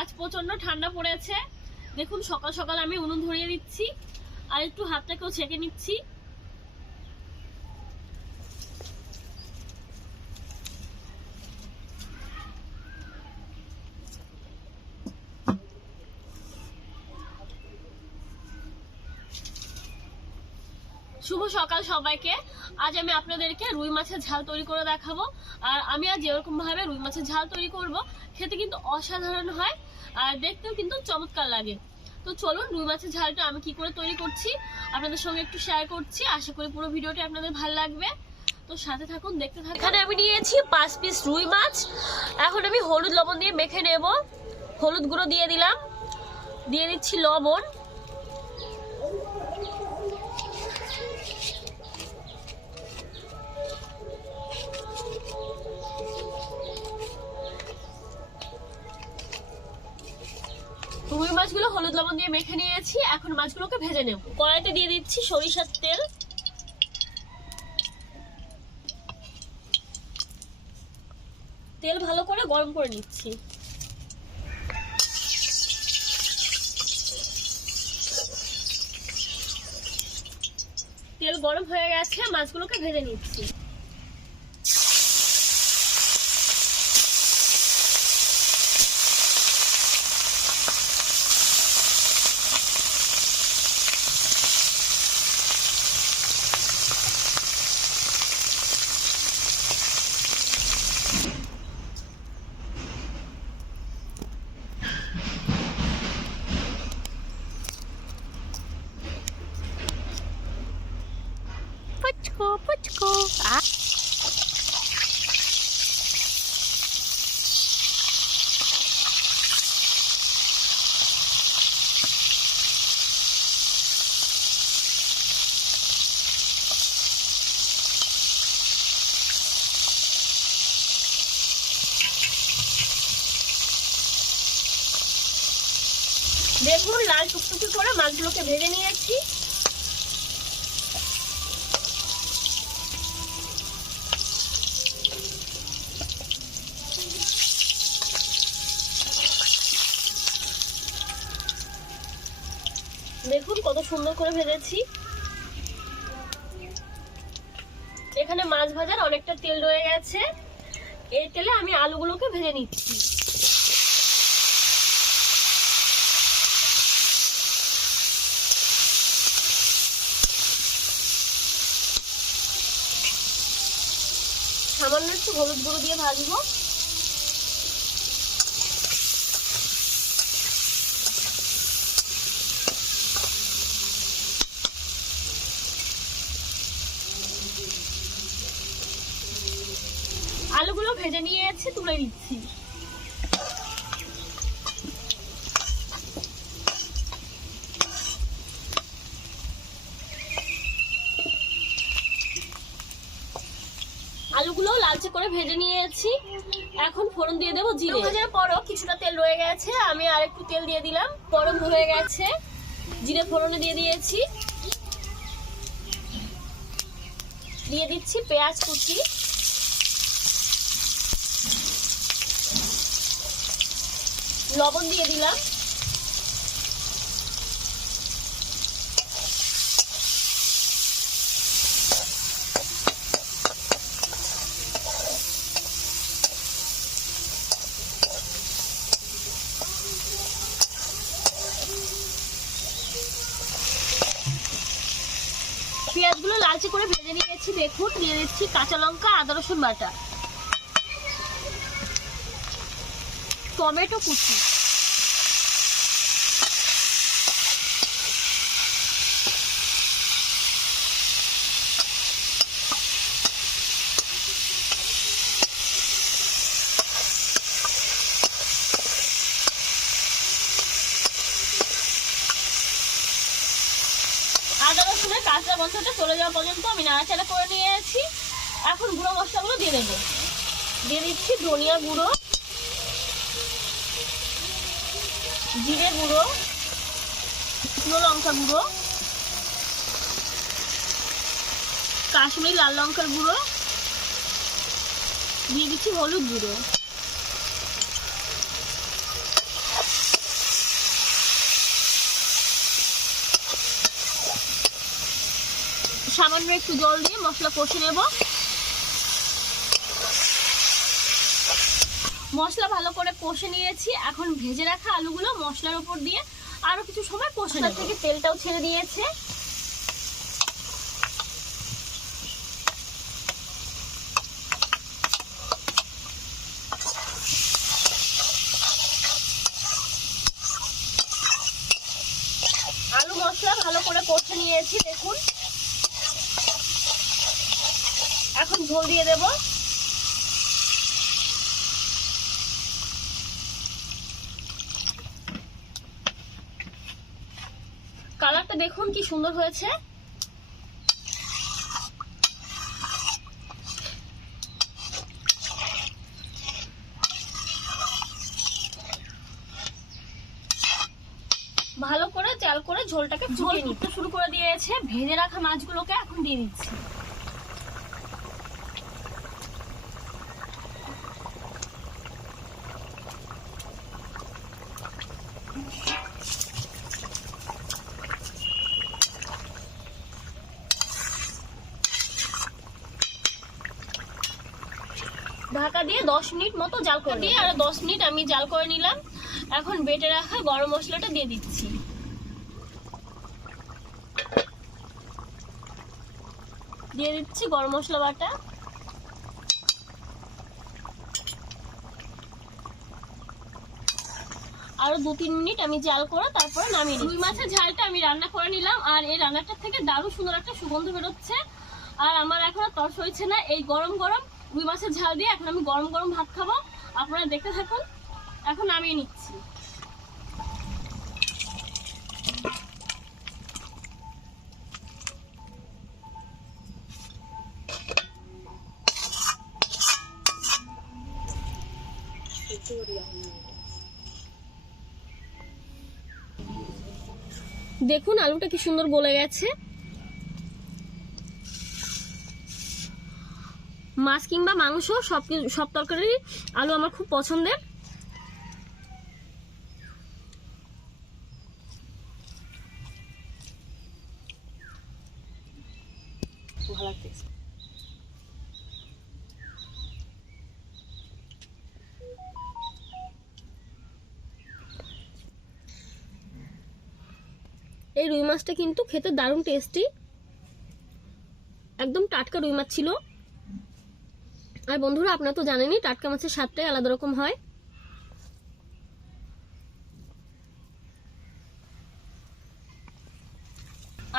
আজ প্রচন্ড ঠান্ডা পড়েছে। দেখুন সকাল সকাল আমি উনুন ধরিয়ে দিচ্ছি আর একটু হাতটাকেও ছেঁকে নিচ্ছি। শুভ সকাল সবাইকে। আজ আমি আপনাদেরকে রুই মাছের ঝাল তৈরি করে দেখাবো। আর আমি আজ যেরকম ভাবে রুই মাছের ঝাল তৈরি করব খেতে কিন্তু অসাধারণ হয় আর দেখতেও কিন্তু চমৎকার লাগে। তো চলুন রুই মাছের ঝালটা আমি কি করে তৈরি করছি আপনাদের সঙ্গে একটু শেয়ার করছি। আশা করি পুরো ভিডিওটি আপনাদের ভালো লাগবে, তো সাথে থাকুন, দেখতে থাকুন। এখানে আমি নিয়েছি 5 পিস রুই মাছ। এখন আমি হলুদ লবণ দিয়ে মেখে নেব। হলুদ গুঁড়ো দিয়ে দিলাম, দিয়ে দিচ্ছি লবণ, রুই মাছগুলো হলুদ লবণ দিয়ে মেখে নিয়েছি। এখন মাছগুলোকে ভেজে নেব। কড়াইতে দিয়ে দিচ্ছি সরিষার তেল, তেল ভালো করে গরম করে নিচ্ছি। তেল গরম হয়ে গেছে, মাছগুলোকে ভেজে নিচ্ছি। পুচকো দেখুন লাল টুকটুকি করে মাছগুলোকে ভেজে নিয়েছি। দেখুন কত সুন্দর করে ভেজেছি। এখানে মাছ ভাজার অনেকটা তেল রয়ে গেছে, এই তেলে আমি আলুগুলোকে ভেজে নিচ্ছি। সামান্য একটু হলুদ গুঁড়ো দিয়ে ভাজবো। আলুগুলো ভেজে নিয়েছি, তুলে দিচ্ছি। আলুগুলো লালচে করে ভেজে নিয়েছি। এখন ফোড়ন দিয়ে দেবো জিরে। ভাজার পরও কিছুটা তেল রয়ে গেছে, আমি আর একটু তেল দিয়ে দিলাম। গরম হয়ে গেছে, জিরে ফোড়নে দিয়ে দিয়েছি। দিয়ে দিচ্ছি পেঁয়াজ কুচি, লবণ দিয়ে দিলাম, পেঁয়াজগুলো লালচে করে ভেজে নিয়েছি। দেখুন দিয়ে দিচ্ছি কাঁচা লঙ্কা, আদা রসুন বাটা, টমেটো কুচি, আদা রসুনের কাঁচা গন্ধটা চলে যাওয়া পর্যন্ত আমি নাড়াচাড়া করে নিয়েছি। এখন গুঁড়ো মশলাগুলো দিয়ে দেবো। দিয়ে দিচ্ছি ধনিয়া গুঁড়ো, জিরে গুঁড়ো, শুকনো লঙ্কা গুঁড়ো, কাশ্মীরি লাল লঙ্কার গুঁড়ো, দিয়ে দিচ্ছি হলুদ গুঁড়ো। সামান্য একটু জল দিয়ে মশলা কষে নেব। মশলা ভালো করে কষে নিয়েছি। এখন ভেজে রাখা আলুগুলো মশলার উপর দিয়ে আরো কিছু সময় কষে নেব। থেকে তেলটাও ছেড়ে দিয়েছে। আলু মশলা ভালো করে কষে নিয়েছি, দেখুন। এখন ঝোল দিয়ে দেব। কালারটা দেখুন কি সুন্দর হয়েছে। ভালো করে জাল করে ঝোলটাকে ফুটিয়ে নিতে শুরু করে দিয়েছে। ভেজে রাখা মাছগুলোকে এখন দিয়ে দিচ্ছি। ঢাকা দিয়ে 10 মিনিট মতো জাল করে দিয়ে আর 10 মিনিট আমি জাল করে নিলাম। এখন বেটে রাখা গরম মশলাটা দিয়ে দিচ্ছি। দিয়ে দিচ্ছি গরম মশলা বাটা। আরো 2-3 মিনিট আমি জাল করে তারপরে নামিয়ে নিই। রুই মাছের ঝালটা আমি রান্না করে নিলাম আর এই রান্নাটা থেকে দারুণ সুন্দর একটা সুগন্ধ বেরোচ্ছে। আর আমার এখন আর তর সইছে না। এই গরম গরম রুই মাছের ঝাল দিয়ে এখন আমি গরম গরম ভাত খাবো। আপনারা দেখতে থাকুন। এখন নামিয়ে নিচ্ছি। দেখুন আলুটা কি সুন্দর গলে গেছে। মাছ কিংবা মাংস সব তরকারি আলু আমার খুব পছন্দের। এই রুই মাছটা কিন্তু খেতে দারুণ টেস্টি। একদম টাটকা রুই মাছ ছিল। আর বন্ধুরা আপনারা তো জানেনই টাটকা মাছের স্বাদটাই আলাদা রকম হয়।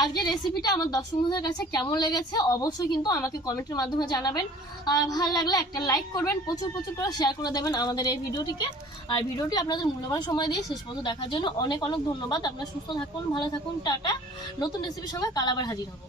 আজকের রেসিপিটা আমার দর্শক বন্ধুদের কাছে কেমন লেগেছে অবশ্যই কিন্তু আমাকে কমেন্টের মাধ্যমে জানাবেন। আর ভালো লাগলে একটা লাইক করবেন, প্রচুর করে শেয়ার করে দেবেন আমাদের এই ভিডিওটিকে। আর ভিডিওটি আপনাদের মূল্যবান সময় দিয়ে শেষ পর্যন্ত দেখার জন্য অনেক ধন্যবাদ। আপনারা সুস্থ থাকুন, ভালো থাকুন, টাটা। নতুন রেসিপির সঙ্গে কাল আবার হাজির হব।